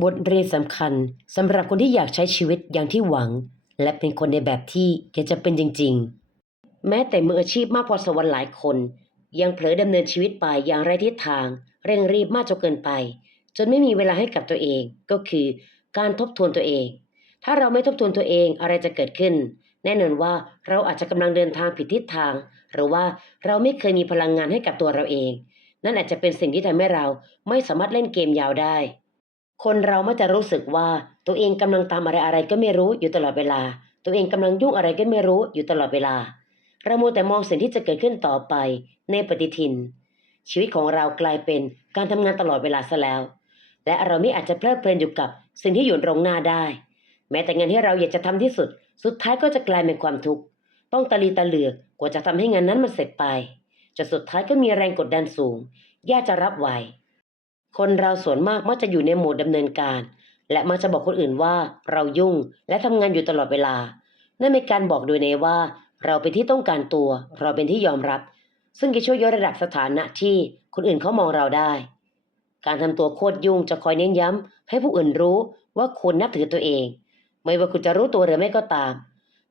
บทเรียนสำคัญสำหรับคนที่อยากใช้ชีวิตอย่างที่หวัง และเป็นคนในแบบที่อยากจะเป็นจริง ๆ แม้แต่มืออาชีพมากพอสวรรค์หลายคน ยังเผลอดำเนินชีวิตไปอย่างไร้ทิศทาง เร่งรีบมากจนเกินไป จนไม่มีเวลาให้กับตัวเองก็คือการทบทวนตัวเอง ถ้าเราไม่ทบทวนตัวเองอะไรจะเกิดขึ้น แน่นอนว่าเราอาจจะกำลังเดินทางผิดทิศทาง หรือว่าเราไม่เคยมีพลังงานให้กับตัวเราเอง นั่นอาจจะเป็นสิ่งที่ทำให้เราไม่สามารถเล่นเกมยาวได้ คนเรามักจะรู้สึกว่าตัวเองกำลังตามอะไรอะไรก็ไม่รู้อยู่ตลอดเวลา ตัวเองกำลังยุ่งอะไรก็ไม่รู้อยู่ตลอดเวลา เราโมแต่มองสิ่งที่จะเกิดขึ้นต่อไปในปฏิทิน ชีวิตของเรากลายเป็นการทำงานตลอดเวลาซะแล้ว และเราไม่อาจจะเพลิดเพลินอยู่กับสิ่งที่อยู่ตรงหน้าได้ แม้แต่งานที่เราอยากจะทำที่สุด สุดท้ายก็จะกลายเป็นความทุกข์ต้องตะลีตะเหลือกกว่าจะทำให้งานนั้นมันเสร็จไปจนสุดท้ายก็มีแรงกดดันสูงยากจะรับไหว คนเราส่วนมากมักจะอยู่ในโหมดดำเนินการ และมักจะบอกคนอื่นว่าเรายุ่งและทำงานอยู่ตลอดเวลา นั่นเป็นการบอกโดยในว่า เราเป็นที่ต้องการตัว เราเป็นที่ยอมรับ ซึ่งจะช่วยยกระดับสถานะที่คนอื่นเขามองเราได้ การทำตัวโคตรยุ่งจะคอยเน้นย้ำให้ผู้อื่นรู้ว่าคุณนับถือตัวเอง ไม่ว่าคุณจะรู้ตัวหรือไม่ก็ตาม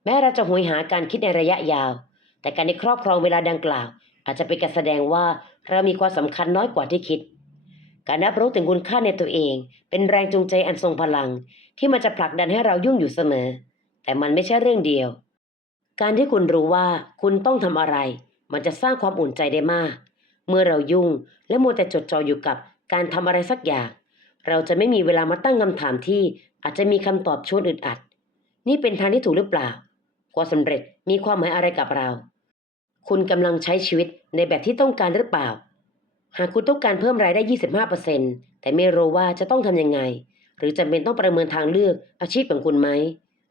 แม้เราจะหวยหาการคิดในระยะยาว แต่การในครอบครองเวลาดังกล่าว อาจจะเป็นการแสดงว่าเรามีความสำคัญน้อยกว่าที่คิด การรับรู้ถึงคุณค่าในตัวเอง เป็นแรงจูงใจอันทรงพลัง ที่มันจะผลักดันให้เรายุ่งอยู่เสมอ แต่มันไม่ใช่เรื่องเดียว การที่คุณรู้ว่าคุณต้องทำอะไร มันจะสร้างความอุ่นใจได้มาก เมื่อเรายุ่งและมัวแต่จดจ่ออยู่กับการทำอะไรสักอย่าง เราจะไม่มีเวลามาตั้งคำถามที่อาจจะมีคำตอบชวนอึดอัด นี่เป็นทางที่ถูกหรือเปล่าความสำเร็จมีความหมายอะไรกับเรา คุณกำลังใช้ชีวิตในแบบที่ต้องการหรือเปล่า หากคุณต้องการเพิ่มรายได้ 25%แต่ไม่รู้ว่าจะต้องทำยังไง หรือจำเป็นต้องประเมินทางเลือกอาชีพของคุณไหม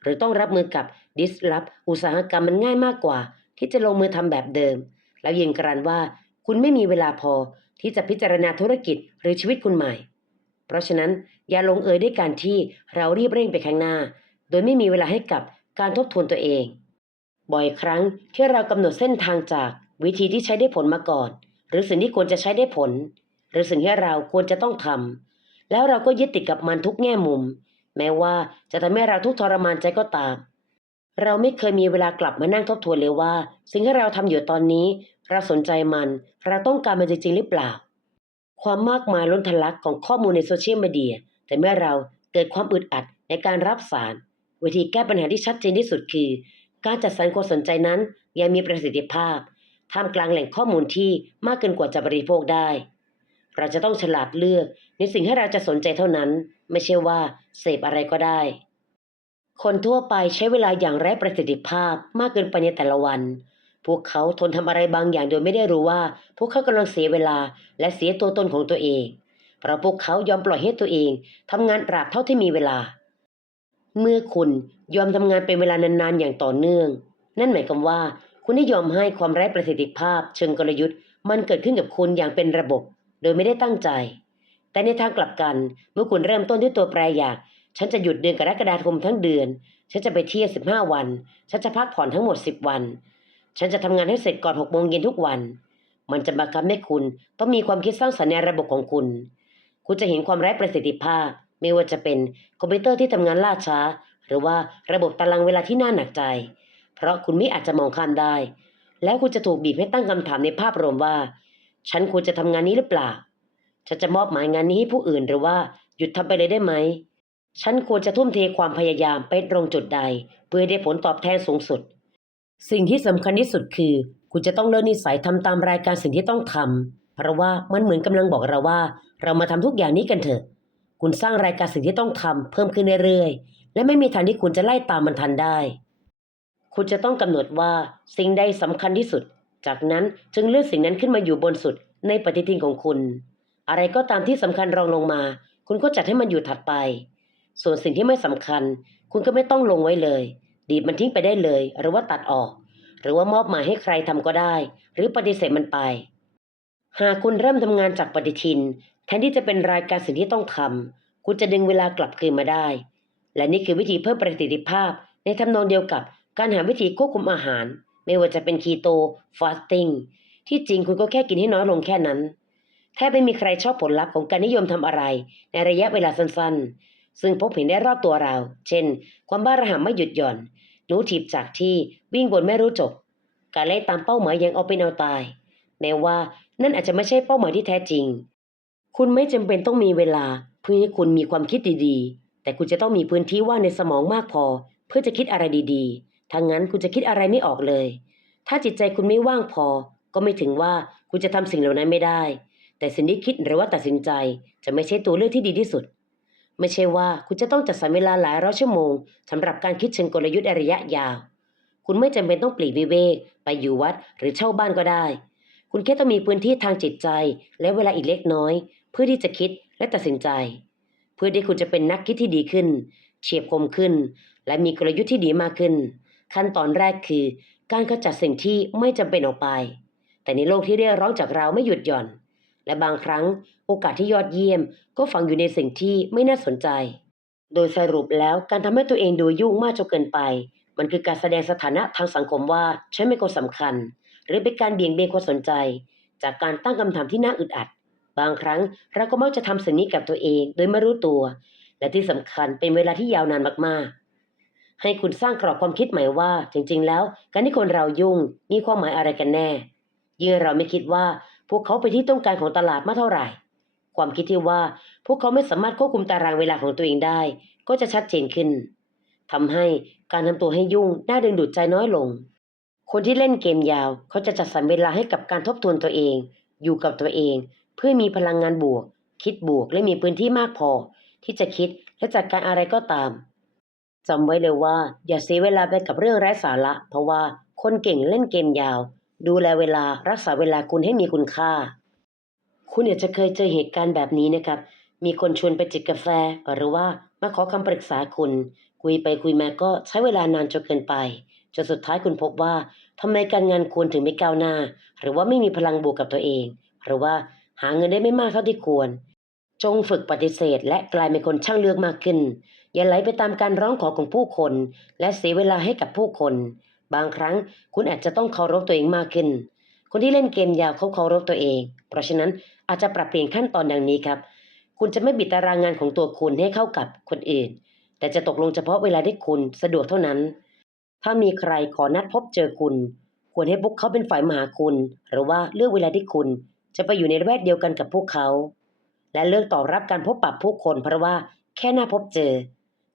หรือต้องรับมือกับดิสรับอุตสาหกรรมมันง่ายมากกว่า ที่จะลงมือทำแบบเดิม แล้วยืนกรันว่าคุณไม่มีเวลาพอที่จะพิจารณาธุรกิจหรือชีวิตคุณใหม่ เพราะฉะนั้นอย่าลงเอยด้วยการที่เรารีบเร่งไปข้างหน้า โดยไม่มีเวลาให้กับการทบทวนตัวเอง บ่อยครั้งที่เรากำหนดเส้นทางจากวิธีที่ใช้ได้ผลมาก่อน หรือสิ่งที่ควรจะใช้ได้ผล หรือสิ่งที่เราควรจะต้องทำแล้วเราก็ยึดติดกับมันทุกแง่มุม แม้ว่าจะทำให้เราทุกทรมานใจก็ตาม เราไม่เคยมีเวลากลับมานั่งทบทวนเลยว่า สิ่งที่เราทำอยู่ตอนนี้ เราสนใจมัน เราต้องการมันจริงๆหรือเปล่า ความมากมายล้นทะลักของข้อมูลในโซเชียลมีเดียแต่เมื่อเราเกิดความอึดอัดในการรับสาร วิธีแก้ปัญหาที่ชัดเจนที่สุดคือ การจัดสรรความสนใจนั้นยังมีประสิทธิภาพ ท่ามกลางแหล่งข้อมูลที่มากเกินกว่าจะบริโภคได้ เราจะต้องฉลาดเลือกในสิ่งที่เราจะสนใจเท่านั้น ไม่ใช่ว่าเสพอะไรก็ได้ คนทั่วไปใช้เวลาอย่างไร้ประสิทธิภาพมากเกินไปในแต่ละวัน พวกเขาทนทำอะไรบางอย่างโดยไม่ได้รู้ว่า พวกเขากำลังเสียเวลาและเสียตัวตนของตัวเอง เพราะพวกเขายอมปล่อยให้ตัวเองทำงานตราบเท่าที่มีเวลา เมื่อคุณยอมทำงานเป็นเวลานานๆอย่างต่อเนื่อง นั่นหมายความว่า คุณได้ยอมให้ความไร้ประสิทธิภาพ เชิงกลยุทธ์ มันเกิดขึ้นกับคุณอย่างเป็นระบบ โดยไม่ได้ตั้งใจ แต่ในทางกลับกัน เมื่อคุณเริ่มต้นด้วยตัวแปรอยาก ฉันจะหยุดเดือนกรกฎาคมทั้งเดือน ฉันจะไปเที่ยวสิบห้าวัน ฉันจะพักผ่อนทั้งหมดสิบวัน ฉันจะทำงานให้เสร็จก่อนหกโมงเย็นทุกวัน มันจะบังคับให้คุณต้องมีความคิดสร้างสรรค์ในระบบของคุณ คุณจะเห็นความไร้ประสิทธิภาพ ไม่ว่าจะเป็นคอมพิวเตอร์ที่ทำงานล่าช้า หรือว่าระบบตารางเวลาที่น่าหนักใจ เพราะคุณไม่อาจจะมองข้ามได้ แล้วคุณจะถูกบีบให้ตั้งคำถามในภาพรวมว่า ฉันควรจะทำงานนี้หรือเปล่า ฉันจะมอบหมายงานนี้ให้ผู้อื่นหรือว่าหยุดทำไปเลยได้ไหม ฉันควรจะทุ่มเทความพยายามไปตรงจุดใด เพื่อได้ผลตอบแทนสูงสุด สิ่งที่สำคัญที่สุดคือ คุณจะต้องเลิกนิสัยทำตามรายการสิ่งที่ต้องทำเพราะว่ามันเหมือนกำลังบอกเราว่า เรามาทำทุกอย่างนี้กันเถอะคุณสร้างรายการสิ่งที่ต้องทำเพิ่มขึ้นเรื่อยๆ และไม่มีทางที่คุณจะไล่ตามมันทันได้ คุณจะต้องกำหนดว่าสิ่งใดสำคัญที่สุด จากนั้นจึงเลือกสิ่งนั้นขึ้นมาอยู่บนสุดในปฏิทินของคุณ อะไรก็ตามที่สำคัญรองลงมา คุณก็จัดให้มันอยู่ถัดไป ส่วนสิ่งที่ไม่สำคัญ คุณก็ไม่ต้องลงไว้เลย ดีดมันทิ้งไปได้เลย หรือว่าตัดออก หรือว่ามอบหมายให้ใครทำก็ได้ หรือปฏิเสธมันไป หากคุณเริ่มทำงานจากปฏิทิน แทนที่จะเป็นรายการสิ่งที่ต้องทำคุณจะดึงเวลากลับคืนมาได้ และนี่คือวิธีเพิ่มประสิทธิภาพในทำนองเดียวกับ การหาวิธีควบคุมอาหาร ไม่ว่าจะเป็นคีโตฟาสติ้งที่จริงคุณก็แค่กินให้น้อยลงแค่นั้น แทบไม่มีใครชอบผลลัพธ์ของการนิยมทำอะไร ในระยะเวลาสั้นๆ ซึ่งพบเห็นได้รอบตัวเรา เช่น ความบ้าระห่ำไม่หยุดหย่อน หนูถีบจากที่วิ่งบนไม่รู้จบ การไล่ตามเป้าหมายยังเอาเป็นเอาตาย แม้ว่านั่นอาจจะไม่ใช่เป้าหมายที่แท้จริง คุณไม่จำเป็นต้องมีเวลาเพื่อให้คุณมีความคิดดีๆ แต่คุณจะต้องมีพื้นที่ว่างในสมองมากพอ เพื่อจะคิดอะไรดีๆ ถ้างั้นคุณจะคิดอะไรไม่ออกเลย ถ้าจิตใจคุณไม่ว่างพอ ก็ไม่ถึงว่าคุณจะทำสิ่งเหล่านั้นไม่ได้ แต่สิ่งที่คิดหรือว่าตัดสินใจจะไม่ใช่ตัวเลือกที่ดีที่สุด ไม่ใช่ว่าคุณจะต้องจัดสรรเวลาหลายร้อยชั่วโมงสำหรับการคิดเชิงกลยุทธ์ระยะยาว คุณไม่จำเป็นต้องปลีกวิเวก ไปอยู่วัดหรือเช่าบ้านก็ได้ คุณแค่ต้องมีพื้นที่ทางจิตใจ และเวลาอีกเล็กน้อย เพื่อที่จะคิดและตัดสินใจ เพื่อที่คุณจะเป็นนักคิดที่ดีขึ้น เฉียบคมขึ้น และมีกลยุทธ์ที่ดีมากขึ้น ขั้นตอนแรกคือ การขจัดสิ่งที่ไม่จำเป็นออกไป แต่ในโลกที่เรียกร้องจากเราไม่หยุดหย่อน และบางครั้งโอกาสที่ยอดเยี่ยม ก็ฝังอยู่ในสิ่งที่ไม่น่าสนใจ โดยสรุปแล้วการทำให้ตัวเองดูยุ่งมากจนเกินไป มันคือการแสดงสถานะทางสังคมว่าฉันไม่คนสำคัญ หรือเป็นการเบี่ยงเบนความสนใจ จากการตั้งคำถามที่น่าอึดอัด บางครั้งเราก็มักจะทำสิ่งนี้กับตัวเอง โดยไม่รู้ตัว และที่สำคัญเป็นเวลาที่ยาวนานมากๆ ให้คุณสร้างกรอบความคิดใหม่ว่า จริง ๆ แล้วการที่คนเรายุ่งมีความหมายอะไรกันแน่ ยิ่งเราไม่คิดว่าพวกเขาไปที่ต้องการของตลาดมากเท่าไหร่ ความคิดที่ว่าพวกเขาไม่สามารถควบคุมตารางเวลาของตัวเองได้ ก็จะชัดเจนขึ้นทำให้การทำตัวให้ยุ่งน่าดึงดูดใจน้อยลง คนที่เล่นเกมยาว เขาจะจัดสรรเวลาให้กับการทบทวนตัวเอง อยู่กับตัวเอง เพื่อมีพลังงานบวก คิดบวกและมีพื้นที่มากพอ ที่จะคิดและจัดการอะไรก็ตาม จำไว้เลยว่า อย่าเสียเวลาไปกับเรื่องไร้สาระ เพราะว่าคนเก่งเล่นเกมยาว ดูแลเวลารักษาเวลาคุณให้มีคุณค่า คุณอาจจะเคยเจอเหตุการณ์แบบนี้นะครับ มีคนชวนไปจิบกาแฟหรือว่ามาขอคำปรึกษาคุณ คุยไปคุยมาก็ใช้เวลานานจนเกินไปจนสุดท้ายคุณพบว่าทำไมการงานคุณถึงไม่ก้าวหน้า หรือว่าไม่มีพลังบวกกับตัวเอง หรือว่าหาเงินได้ไม่มากเท่าที่ควร จงฝึกปฏิเสธ และกลายเป็นคนช่างเลือกมากขึ้น อย่าไหลไปตามการร้องขอของผู้คน และเสียเวลาให้กับผู้คน บางครั้งคุณอาจจะต้องเคารพตัวเองมากขึ้น คนที่เล่นเกมยาวเขาเคารพตัวเอง เพราะฉะนั้นอาจจะปรับเปลี่ยนขั้นตอนดังนี้ครับ คุณจะไม่บิดตารางงานของตัวคุณให้เข้ากับคนอื่น แต่จะตกลงเฉพาะเวลาที่คุณสะดวกเท่านั้น ถ้ามีใครขอนัดพบเจอคุณ ควรให้พวกเขาเป็นฝ่ายมาหาคุณ หรือว่าเลือกเวลาที่คุณ จะไปอยู่ในแวดเดียวกันกับพวกเขาและเลือกตอบรับการพบปะผู้คนเพราะว่าแค่หน้าพบเจอ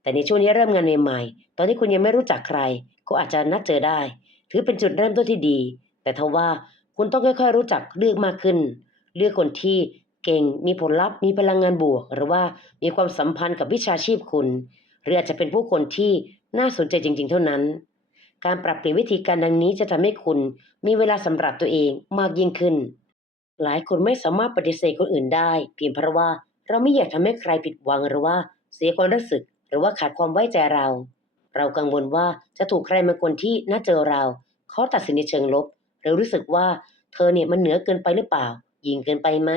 แต่ในช่วงนี้เริ่มงานใหม่ๆ ตอนที่คุณยังไม่รู้จักใคร ก็อาจจะนัดเจอได้ ถือเป็นจุดเริ่มต้นที่ดี แต่ทว่าคุณต้องค่อยๆ รู้จักเลือกมากขึ้น เลือกคนที่เก่ง มีผลลัพธ์ มีพลังงานบวก หรือว่ามีความสัมพันธ์กับวิชาชีพคุณ หรืออาจจะเป็นผู้คนที่น่าสนใจจริง ๆ เท่านั้น การปรับเปลี่ยนวิธีการดังนี้จะทำให้คุณมีเวลาสำหรับตัวเองมากยิ่งขึ้น หลายคนไม่สามารถปฏิเสธคนอื่นได้ เพียงเพราะว่าเราไม่อยากทำให้ใครผิดหวังหรือว่าเสียความรู้สึก หรือว่าขาดความไว้ใจเรา เรากังวลว่าจะถูกใครบางคนที่น่าเจอเราเขาตัดสินในเชิงลบ หรือรู้สึกว่าเธอเนี่ยมันเหนือเกินไปหรือเปล่า ยิงเกินไปไหม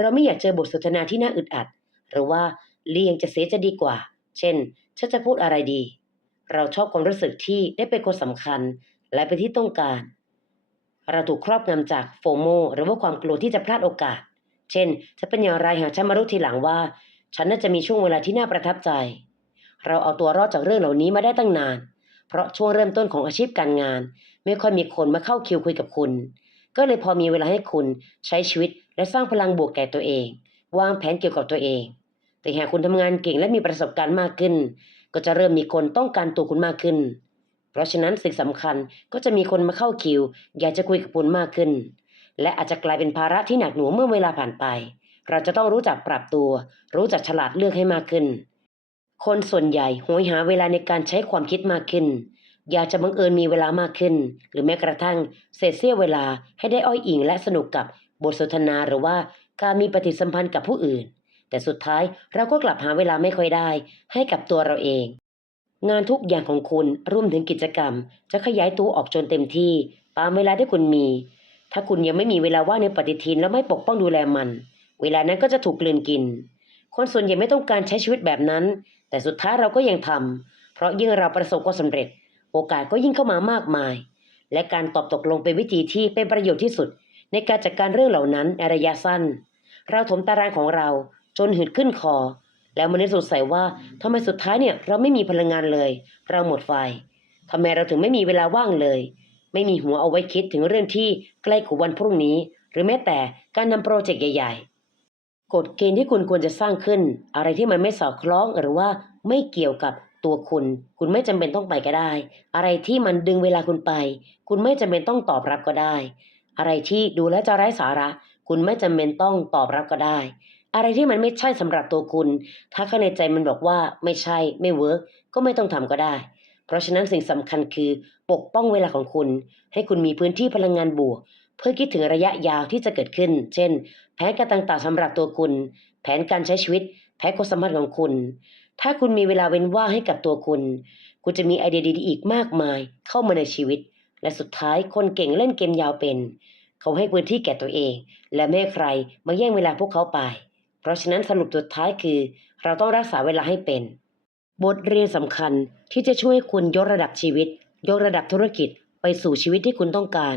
เราไม่อยากเจอบทสนทนาที่น่าอึดอัด หรือว่าเลี่ยงจะเสียจะดีกว่า เช่นฉันจะพูดอะไรดี เราชอบความรู้สึกที่ได้เป็นคนสำคัญ และเป็นที่ต้องการ เราถูกครอบงำจากโฟโมหรือว่าความกลัวที่จะพลาดโอกาส เช่น จะเป็นอย่างไรหากฉันมารู้ทีหลังว่า ฉันน่าจะมีช่วงเวลาที่น่าประทับใจ เราเอาตัวรอดจากเรื่องเหล่านี้มาได้ตั้งนาน เพราะช่วงเริ่มต้นของอาชีพการงาน ไม่ค่อยมีคนมาเข้าคิวคุยกับคุณ ก็เลยพอมีเวลาให้คุณใช้ชีวิตและสร้างพลังบวกแก่ตัวเอง วางแผนเกี่ยวกับตัวเอง แต่หากคุณทำงานเก่งและมีประสบการณ์มากขึ้น ก็จะเริ่มมีคนต้องการตัวคุณมากขึ้น เพราะฉะนั้นสิ่งสำคัญก็จะมีคนมาเข้าคิว อยากจะคุยกับคุณมากขึ้น และอาจจะกลายเป็นภาระที่หนักหน่วงเมื่อเวลาผ่านไป เราจะต้องรู้จักปรับตัว รู้จักฉลาดเลือกให้มากขึ้น คนส่วนใหญ่โหยหาเวลาในการใช้ความคิดมากขึ้น อยากจะบังเอิญมีเวลามากขึ้น หรือแม้กระทั่งเศษเสี้ยวเวลาให้ได้อ้อยอิงและสนุกกับบทสนทนาหรือว่าการมีปฏิสัมพันธ์กับผู้อื่น แต่สุดท้ายเราก็กลับหาเวลาไม่ค่อยได้ ให้กับตัวเราเอง งานทุกอย่างของคุณรวมถึงกิจกรรม จะขยายตัวออกจนเต็มที่ ตามเวลาที่คุณมี ถ้าคุณยังไม่มีเวลาว่างในปฏิทินแล้วไม่ปกป้องดูแลมัน เวลานั้นก็จะถูกกลืนกิน คนส่วนใหญ่ไม่ต้องการใช้ชีวิตแบบนั้น แต่สุดท้ายเราก็ยังทำเพราะยิ่งเราประสบความสำเร็จ โอกาสก็ยิ่งเข้ามามากมาย และการตอบตกลงเป็นวิธีที่เป็นประโยชน์ที่สุด ในการจัดการเรื่องเหล่านั้นในระยะสั้น เราถมตารางของเราจนหืดขึ้นคอ แล้วมันนึกสงสัยว่าทำไมสุดท้ายเนี่ยเราไม่มีพลังงานเลย เราหมดไฟทำไมเราถึงไม่มีเวลาว่างเลย ไม่มีหัวเอาไว้คิดถึงเรื่องที่ใกล้กับวันพรุ่งนี้ หรือแม้แต่การนำโปรเจกต์ใหญ่ ๆ กฎเกณฑ์ที่คุณควรจะสร้างขึ้น อะไรที่มันไม่สอดคล้องหรือว่าไม่เกี่ยวกับตัวคุณ คุณไม่จำเป็นต้องไปก็ได้ อะไรที่มันดึงเวลาคุณไป คุณไม่จำเป็นต้องตอบรับก็ได้ อะไรที่ดูแล้วจะไร้สาระ คุณไม่จำเป็นต้องตอบรับก็ได้ อะไรที่มันไม่ใช่สำหรับตัวคุณ ถ้าข้างในใจมันบอกว่าไม่ใช่ไม่เวิร์กก็ไม่ต้องทำก็ได้ เพราะฉะนั้นสิ่งสำคัญคือปกป้องเวลาของคุณ ให้คุณมีพื้นที่พลังงานบวก เพื่อคิดถึงระยะยาวที่จะเกิดขึ้น เช่น แผนการต่างๆสำหรับตัวคุณ แผนการใช้ชีวิต แผนความสัมพันธ์ของคุณ ถ้าคุณมีเวลาเว้นว่างให้กับตัวคุณ คุณจะมีไอเดียดีๆอีกมากมายเข้ามาในชีวิต และสุดท้ายคนเก่งเล่นเกมยาวเป็น เขาให้พื้นที่แก่ตัวเอง และไม่ให้ใครมาแย่งเวลาพวกเขาไป เพราะฉะนั้นสรุปสุดท้ายคือ เราต้องรักษาเวลาให้เป็น บทเรียนสำคัญที่จะช่วยคุณยกระดับชีวิต ยกระดับธุรกิจไปสู่ชีวิตที่คุณต้องการ